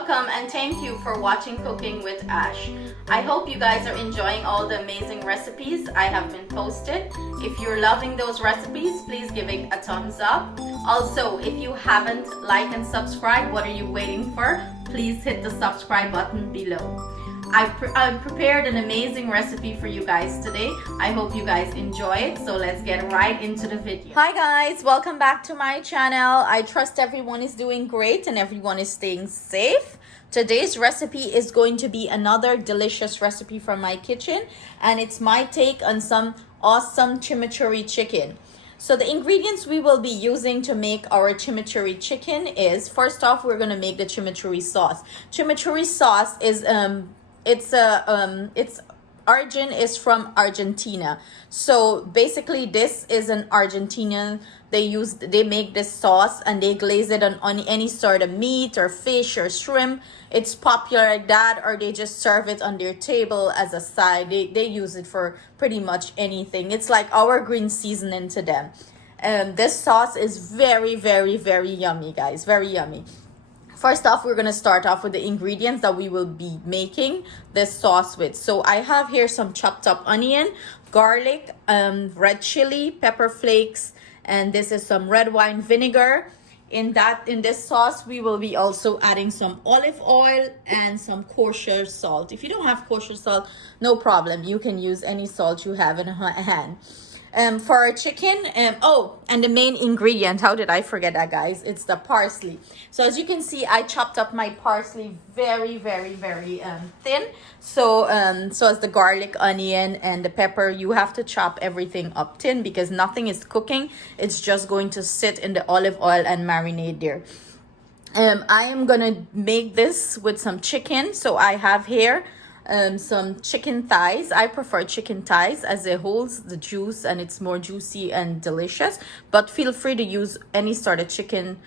welcome and thank you for watching Cooking with Ash. I hope you guys are enjoying all the amazing recipes I have been posted. If you're loving those recipes, please give it a thumbs up. Also, if you haven't liked and subscribed, what are you waiting for? Please hit the subscribe button below. I've prepared an amazing recipe for you guys today. I hope you guys enjoy it. So let's get right into the video. Hi guys, welcome back to my channel. I trust everyone is doing great and everyone is staying safe. Today's recipe is going to be another delicious recipe from my kitchen, and it's my take on some awesome chimichurri chicken. So the ingredients we will be using to make our chimichurri chicken is, first off, we're going to make the chimichurri sauce. Chimichurri sauce is its origin is from Argentina. So basically this is an Argentinian, they make this sauce and they glaze it on any sort of meat or fish or shrimp. It's popular like that, or they just serve it on their table as a side. They use it for pretty much anything. It's like our green seasoning to them. This sauce is very, very, very yummy, guys. Very yummy. First off, we're going to start off with the ingredients that we will be making this sauce with. So I have here some chopped up onion, garlic, red chili, pepper flakes, and this is some red wine vinegar. In this sauce, we will be also adding some olive oil and some kosher salt. If you don't have kosher salt, no problem. You can use any salt you have in hand. For our chicken, and the main ingredient, how did I forget that, guys? It's the parsley. So as you can see, I chopped up my parsley very, very, very thin. So as the garlic, onion, and the pepper, you have to chop everything up thin because nothing is cooking. It's just going to sit in the olive oil and marinate there. I am gonna make this with some chicken. So I have here some chicken thighs. I prefer chicken thighs as it holds the juice and it's more juicy and delicious, but feel free to use any sort of chicken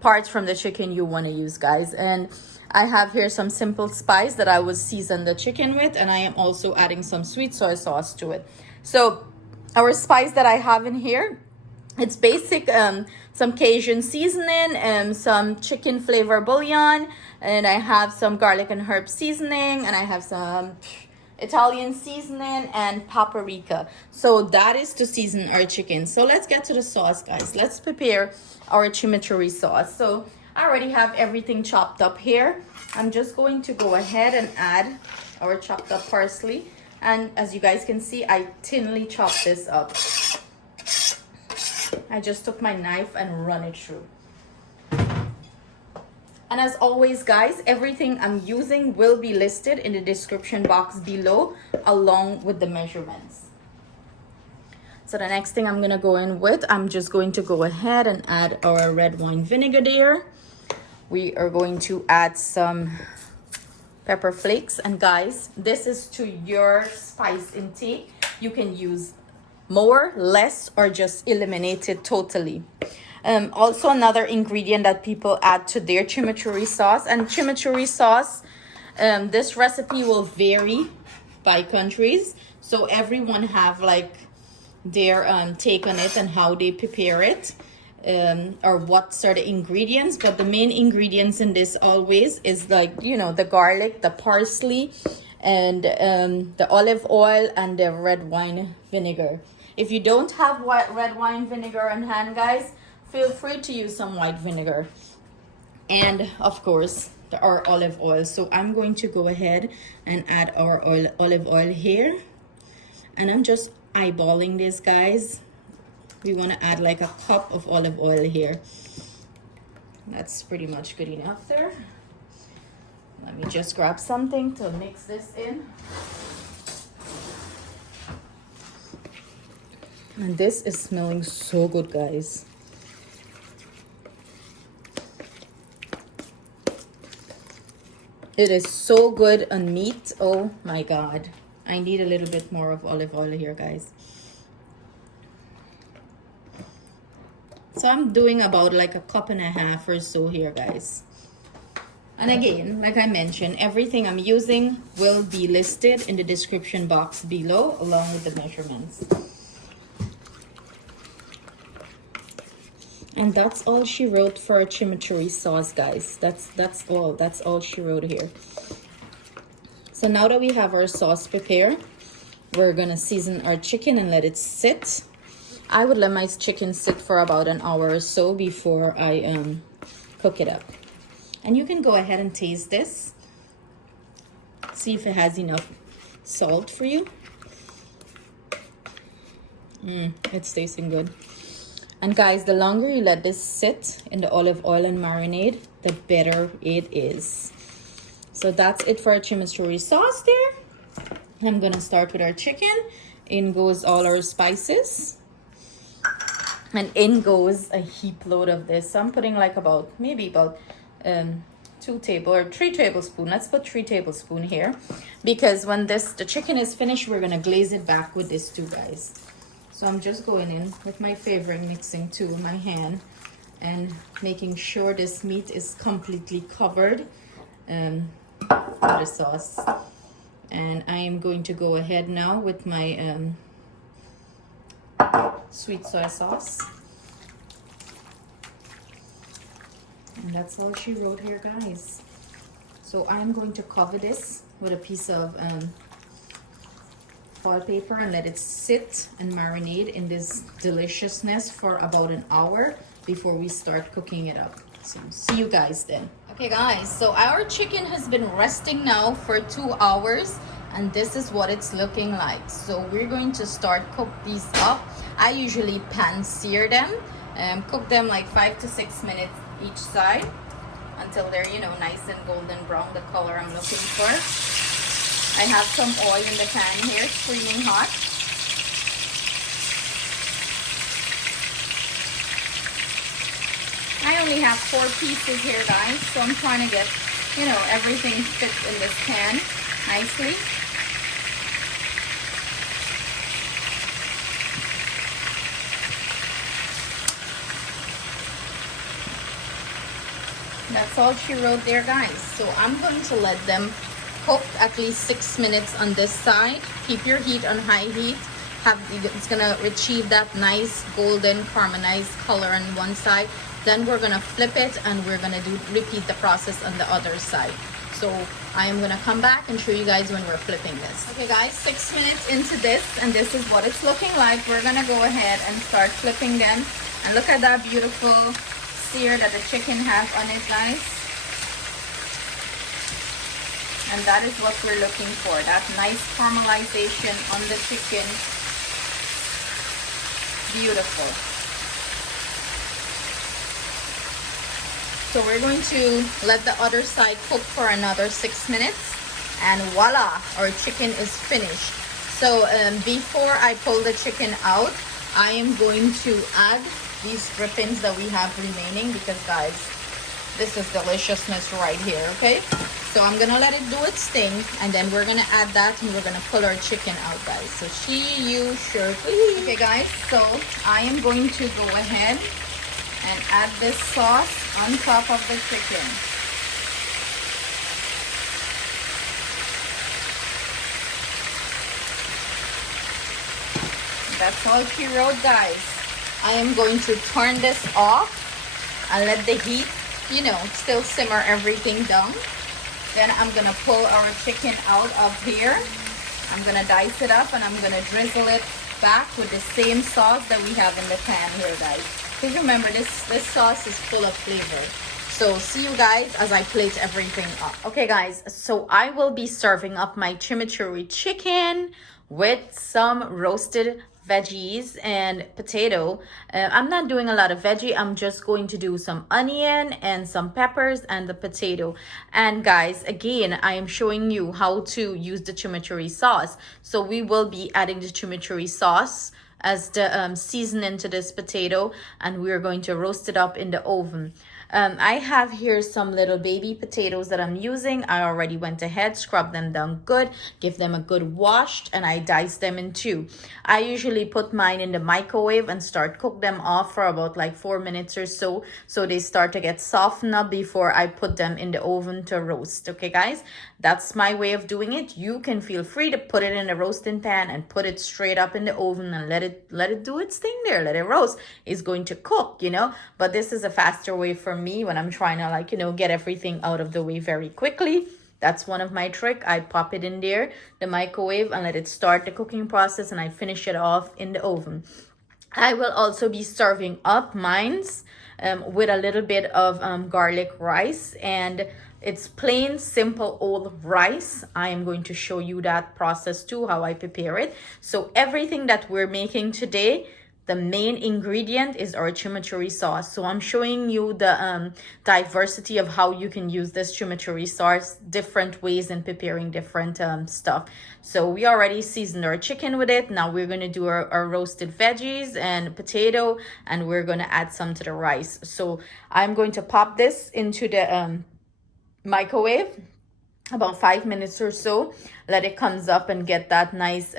parts from the chicken you want to use, guys. And I have here some simple spice that I will season the chicken with, and I am also adding some sweet soy sauce to it. So our spice that I have in here, it's basic, some Cajun seasoning, some chicken flavor bouillon, and I have some garlic and herb seasoning, and I have some Italian seasoning and paprika. So that is to season our chicken. So let's get to the sauce, guys. Let's prepare our chimichurri sauce. So I already have everything chopped up here. I'm just going to go ahead and add our chopped up parsley. And as you guys can see, I thinly chopped this up. I just took my knife and run it through. And as always, guys, everything I'm using will be listed in the description box below along with the measurements. So the next thing I'm going to go in with, I'm just going to go ahead and add our red wine vinegar there. We are going to add some pepper flakes. And guys, this is to your spice intake. You can use more, less, or just eliminate it totally. Also another ingredient that people add to their chimichurri sauce, and chimichurri sauce, this recipe will vary by countries, so everyone have like their take on it and how they prepare it, or what sort of ingredients. But the main ingredients in this always is, like, you know, the garlic, the parsley, and the olive oil and the red wine vinegar. If you don't have red wine vinegar on hand, guys, feel free to use some white vinegar. And of course, our olive oil. So I'm going to go ahead and add our olive oil here. And I'm just eyeballing this, guys. We want to add like a cup of olive oil here. That's pretty much good enough there. Let me just grab something to mix this in. And this is smelling so good, guys. It is so good on meat. Oh my God. I need a little bit more of olive oil here, guys. So I'm doing about like a cup and a half or so here, guys. And again, like I mentioned, everything I'm using will be listed in the description box below along with the measurements. And And that's all she wrote for chimichurri sauce, guys. That's all she wrote here. So now that we have our sauce prepared, we're gonna season our chicken and let it sit. I would let my chicken sit for about an hour or so before I cook it up. And you can go ahead and taste this. See if it has enough salt for you. It's tasting good. And guys, the longer you let this sit in the olive oil and marinade, the better it is. So that's it for our chimichurri sauce there. I'm gonna start with our chicken. In goes all our spices. And in goes a heap load of this. So I'm putting like maybe about 3 tablespoons. Let's put 3 tablespoons here. Because when the chicken is finished, we're gonna glaze it back with this too, guys. So I'm just going in with my favorite mixing tool in my hand and making sure this meat is completely covered with the sauce. And I am going to go ahead now with my sweet soy sauce. And that's all she wrote here, guys. So I'm going to cover this with a piece of foil paper and let it sit and marinate in this deliciousness for about an hour before we start cooking it up. So see you guys then. Okay guys, so our chicken has been resting now for 2 hours and this is what it's looking like. So we're going to start cook these up. I usually pan sear them, cook them like 5 to 6 minutes each side until they're, you know, nice and golden brown, the color I'm looking for. I have some oil in the pan here, screaming hot. I only have 4 pieces here, guys, so I'm trying to get, you know, everything fit in this pan nicely. That's all she wrote there, guys. So I'm going to let them cook at least 6 minutes on this side. Keep your heat on high heat. It's gonna achieve that nice golden caramelized color on one side. Then we're gonna flip it and we're gonna repeat the process on the other side. So I am gonna come back and show you guys when we're flipping this. Okay guys, 6 minutes into this and this is what it's looking like. We're gonna go ahead and start flipping them. And look at that beautiful sear that the chicken has on it, guys. And that is what we're looking for, that nice caramelization on the chicken. Beautiful. So we're going to let the other side cook for another 6 minutes. And voila, our chicken is finished. So before I pull the chicken out, I am going to add these drippings that we have remaining because, guys, this is deliciousness right here, okay? So I'm gonna let it do its thing and then we're gonna add that and we're gonna pull our chicken out, guys. So you sure please. Okay guys, so I am going to go ahead and add this sauce on top of the chicken. That's all she wrote, guys. I am going to turn this off and let the heat, you know, still simmer everything down. Then I'm gonna pull our chicken out of here. I'm gonna dice it up and I'm gonna drizzle it back with the same sauce that we have in the pan here, guys. Because remember, this sauce is full of flavor. So see you guys as I plate everything up. Okay guys, so I will be serving up my chimichurri chicken with some roasted veggies and potato. I'm not doing a lot of veggie. I'm just going to do some onion and some peppers and the potato. And guys, again, I am showing you how to use the chimichurri sauce. So we will be adding the chimichurri sauce as the seasoning to this potato and we're going to roast it up in the oven. I have here some little baby potatoes that I'm using. I already went ahead, scrubbed them down good, give them a good wash, and I diced them in two. I usually put mine in the microwave and start cook them off for about like 4 minutes or so, so they start to get softened up before I put them in the oven to roast. Okay guys, that's my way of doing it. You can feel free to put it in a roasting pan and put it straight up in the oven and let it do its thing there, let it roast. It's going to cook, you know, but this is a faster way for me when I'm trying to, like, you know, get everything out of the way very quickly. That's one of my trick. I pop it in there, the microwave, and let it start the cooking process, and I finish it off in the oven. I will also be serving up mines with a little bit of garlic rice, and it's plain simple old rice. I am going to show you that process too, how I prepare it. So everything that we're making today, the main ingredient is our chimichurri sauce. So I'm showing you the diversity of how you can use this chimichurri sauce, different ways in preparing different stuff. So we already seasoned our chicken with it. Now we're going to do our roasted veggies and potato, and we're going to add some to the rice. So I'm going to pop this into the microwave about 5 minutes or so. Let it comes up and get that nice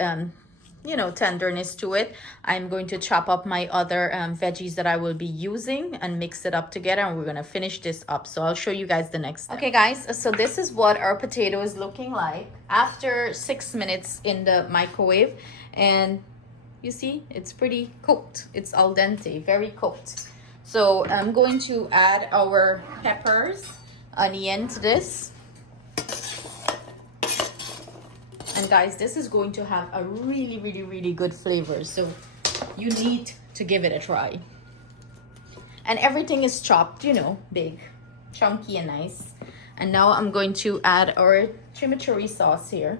you know, tenderness to it. I'm going to chop up my other veggies that I will be using and mix it up together, and we're going to finish this up. So I'll show you guys the next step. Okay guys, so this is what our potato is looking like after 6 minutes in the microwave, and you see it's pretty cooked. It's al dente, very cooked. So I'm going to add our peppers, onion to this. And guys, this is going to have a really good flavor, so you need to give it a try. And everything is chopped, you know, big, chunky and nice. And now I'm going to add our chimichurri sauce here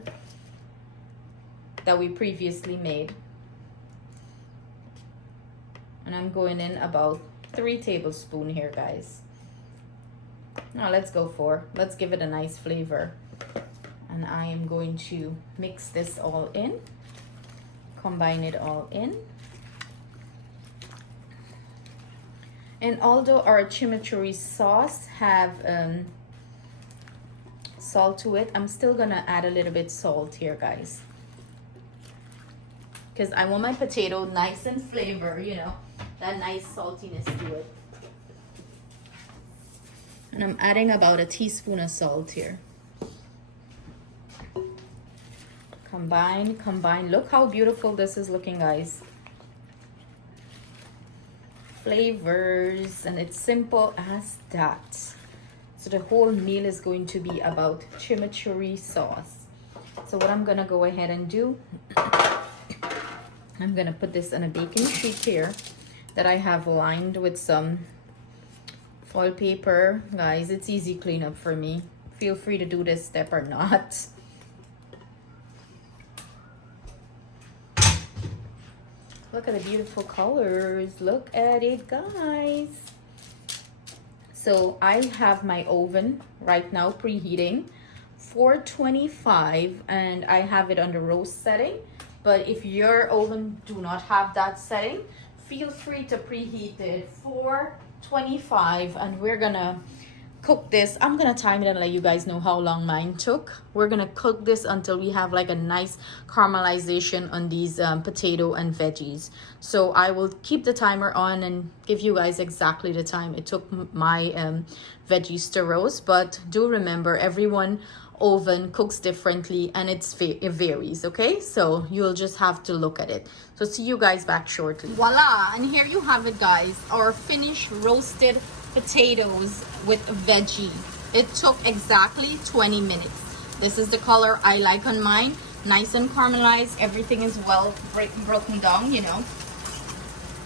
that we previously made. And I'm going in about 3 tablespoons here, guys. Now let's give it a nice flavor. And I am going to mix this all in, combine it all in. And although our chimichurri sauce have salt to it, I'm still gonna add a little bit salt here, guys, because I want my potato nice and flavor, you know, that nice saltiness to it. And I'm adding about a teaspoon of salt here. Combine. Look how beautiful this is looking, guys. Flavors, and it's simple as that. So the whole meal is going to be about chimichurri sauce. So what I'm gonna go ahead and do, I'm gonna put this on a baking sheet here that I have lined with some foil paper. Guys, it's easy cleanup for me. Feel free to do this step or not. Look at the beautiful colors. Look at it, guys. So I have my oven right now preheating 425, and I have it on the roast setting. But if your oven do not have that setting, feel free to preheat it 425, and we're gonna cook this. I'm gonna time it and let you guys know how long mine took. We're gonna cook this until we have like a nice caramelization on these potato and veggies. So I will keep the timer on and give you guys exactly the time it took my veggies to roast. But do remember, everyone oven cooks differently, and it varies. Okay, so you'll just have to look at it. So see you guys back shortly. Voila, and here you have it, guys, our finished roasted potatoes with veggie. It took exactly 20 minutes. This is the color I like on mine, nice and caramelized. Everything is well broken down, you know,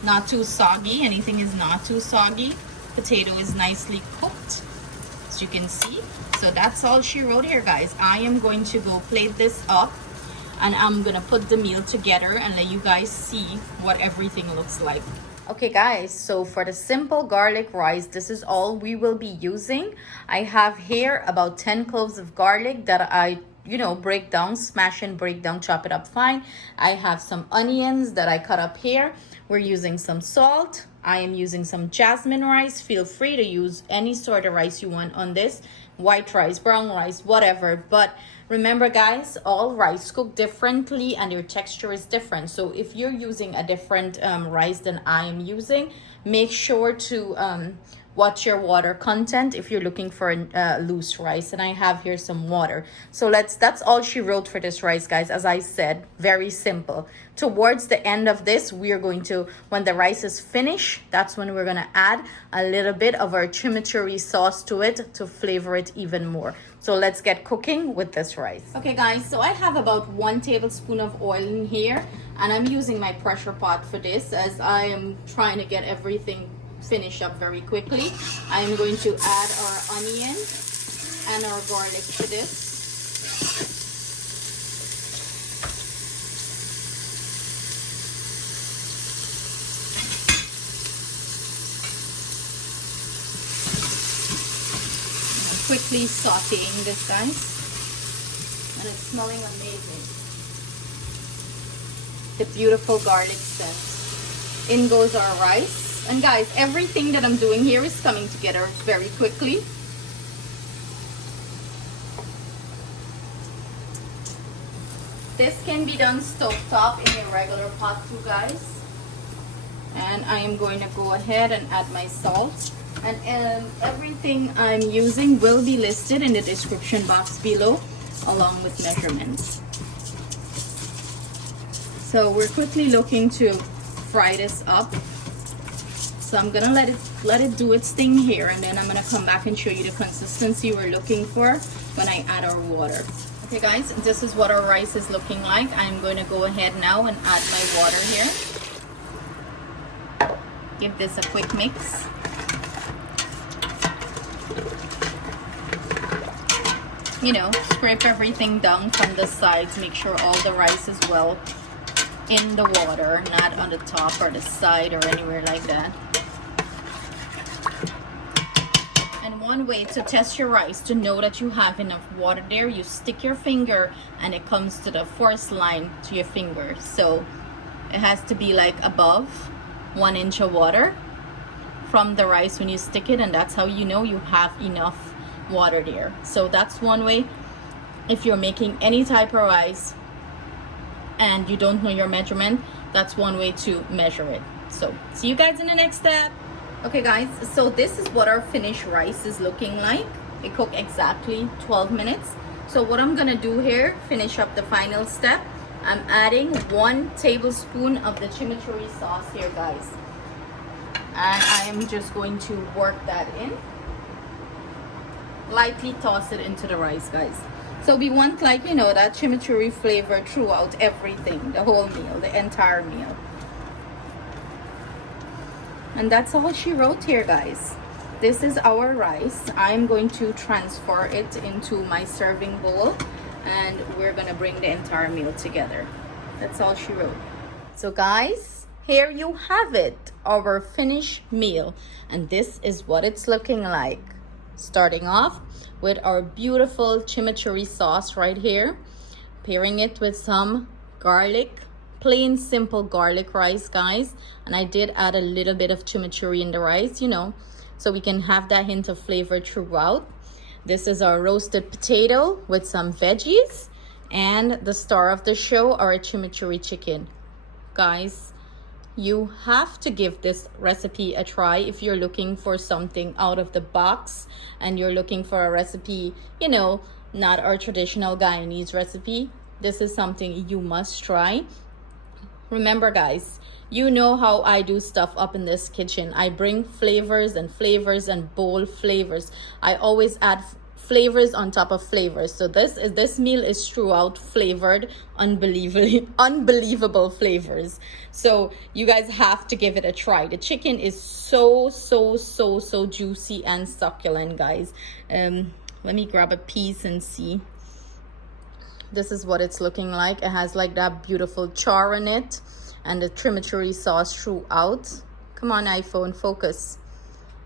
not too soggy. Anything is not too soggy. Potato is nicely cooked, as you can see. So that's all she wrote here, guys. I am going to go plate this up, and I'm gonna put the meal together and let you guys see what everything looks like. Okay guys, so for the simple garlic rice, this is all we will be using. I have here about 10 cloves of garlic that I, you know, break down, smash and break down, chop it up fine. I have some onions that I cut up here. We're using some salt, I am using some jasmine rice. Feel free to use any sort of rice you want on this. White rice, brown rice, whatever. But remember guys, all rice cook differently and your texture is different. So if you're using a different rice than I am using, make sure to watch your water content if you're looking for a loose rice. And I have here some water. So that's all she wrote for this rice, guys. As I said, very simple. Towards the end of this, we are going to, when the rice is finished, that's when we're gonna add a little bit of our chimichurri sauce to it to flavor it even more. So let's get cooking with this rice. Okay guys, so I have about 1 tablespoon of oil in here, and I'm using my pressure pot for this as I am trying to get everything finished up very quickly. I'm going to add our onion and our garlic to this. Quickly sauteing this, guys, and it's smelling amazing. The beautiful garlic scent. In goes our rice, and guys, everything that I'm doing here is coming together very quickly. This can be done stovetop in a regular pot too, guys. And I am going to go ahead and add my salt. And everything I'm using will be listed in the description box below, along with measurements. So we're quickly looking to fry this up. So I'm gonna let it do its thing here, and then I'm gonna come back and show you the consistency we're looking for when I add our water. Okay guys, this is what our rice is looking like. I'm going to go ahead now and add my water here. Give this a quick mix. You know, scrape everything down from the sides. Make sure all the rice is well in the water, not on the top or the side or anywhere like that. And one way to test your rice to know that you have enough water there, you stick your finger and it comes to the force line to your finger. So it has to be like above 1 inch of water from the rice when you stick it, and that's how you know you have enough water there. So that's one way. If you're making any type of rice and you don't know your measurement, that's one way to measure it. So see you guys in the next step. Okay guys, so this is what our finished rice is looking like. It cooked exactly 12 minutes. So what I'm gonna do here, finish up the final step, I'm adding 1 tablespoon of the chimichurri sauce here, guys, and I am just going to work that in. Lightly toss it into the rice, guys. So we want, like, you know, that chimichurri flavor throughout everything, the whole meal, the entire meal. And that's all she wrote here, guys. This is our rice. I'm going to transfer it into my serving bowl, and we're gonna bring the entire meal together. That's all she wrote. So guys, here you have it, our finished meal, and this is what it's looking like. Starting off with our beautiful chimichurri sauce right here, pairing it with some garlic, plain simple garlic rice, guys, and I did add a little bit of chimichurri in the rice, you know, so we can have that hint of flavor throughout. This is our roasted potato with some veggies, and the star of the show, our chimichurri chicken. Guys, you have to give this recipe a try if you're looking for something out of the box and you're looking for a recipe, you know, not our traditional Guyanese recipe. This is something you must try. Remember guys, you know how I do stuff up in this kitchen. I bring flavors and bold flavors. I always add flavors on top of flavors. So this meal is throughout flavored, unbelievable flavors. So you guys have to give it a try. The chicken is so juicy and succulent, guys. Let me grab a piece and see. This is what it's looking like. It has like that beautiful char in it and the chimichurri sauce throughout. Come on, iPhone, focus.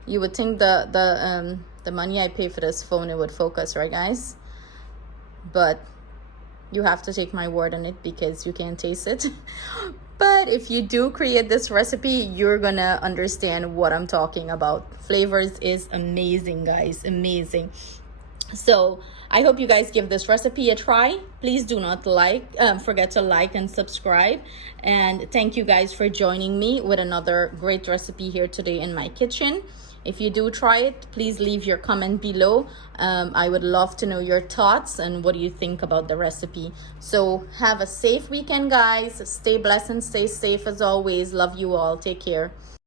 You would think the money I pay for this phone, it would focus, right guys? But you have to take my word on it because you can't taste it. But if you do create this recipe, you're gonna understand what I'm talking about. Flavors is amazing, guys, amazing. So I hope you guys give this recipe a try. Please do not forget to like and subscribe. And thank you guys for joining me with another great recipe here today in my kitchen. If you do try it, please leave your comment below. I would love to know your thoughts and what do you think about the recipe. So have a safe weekend, guys. Stay blessed and stay safe as always. Love you all. Take care.